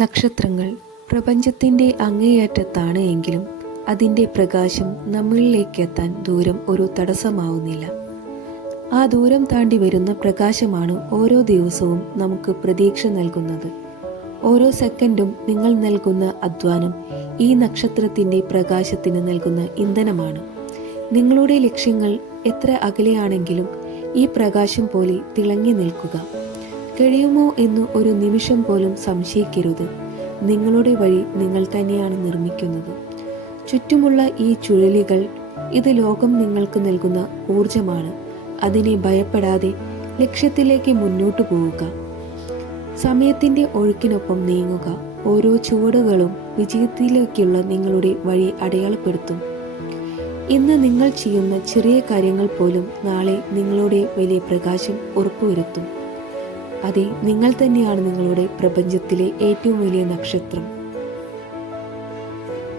നക്ഷത്രങ്ങൾ പ്രപഞ്ചത്തിൻ്റെ അങ്ങേയറ്റത്താണ് എങ്കിലും അതിൻ്റെ പ്രകാശം നമ്മളിലേക്കെത്താൻ ദൂരം ഒരു തടസ്സമാവുന്നില്ല. ആ ദൂരം താണ്ടി വരുന്ന പ്രകാശമാണ് ഓരോ ദിവസവും നമുക്ക് പ്രതീക്ഷ നൽകുന്നത്. ഓരോ സെക്കൻഡും നിങ്ങൾ നൽകുന്ന അധ്വാനം ഈ നക്ഷത്രത്തിൻ്റെ പ്രകാശത്തിന് നൽകുന്ന ഇന്ധനമാണ്. നിങ്ങളുടെ ലക്ഷ്യങ്ങൾ എത്ര അകലെയാണെങ്കിലും ഈ പ്രകാശം പോലെ തിളങ്ങി നിൽക്കുക. കഴിയുമോ എന്ന് ഒരു നിമിഷം പോലും സംശയിക്കരുത്. നിങ്ങളുടെ വഴി നിങ്ങൾ തന്നെയാണ് നിർമ്മിക്കുന്നത്. ചുറ്റുമുള്ള ഈ ചുഴലികൾ, ഇത് ലോകം നിങ്ങൾക്ക് നൽകുന്ന ഊർജമാണ്. അതിനെ ഭയപ്പെടാതെ ലക്ഷ്യത്തിലേക്ക് മുന്നോട്ടു പോവുക. സമയത്തിൻ്റെ ഒഴുക്കിനൊപ്പം നീങ്ങുക. ഓരോ ചുവടുകളും വിജയത്തിലേക്കുള്ള നിങ്ങളുടെ വഴി അടയാളപ്പെടുത്തും. ഇന്ന് നിങ്ങൾ ചെയ്യുന്ന ചെറിയ കാര്യങ്ങൾ പോലും നാളെ നിങ്ങളുടെ വലിയ പ്രകാശം ഉറപ്പുവരുത്തും. അതെ, നിങ്ങൾ തന്നെയാണ് നിങ്ങളുടെ പ്രപഞ്ചത്തിലെ ഏറ്റവും വലിയ നക്ഷത്രം.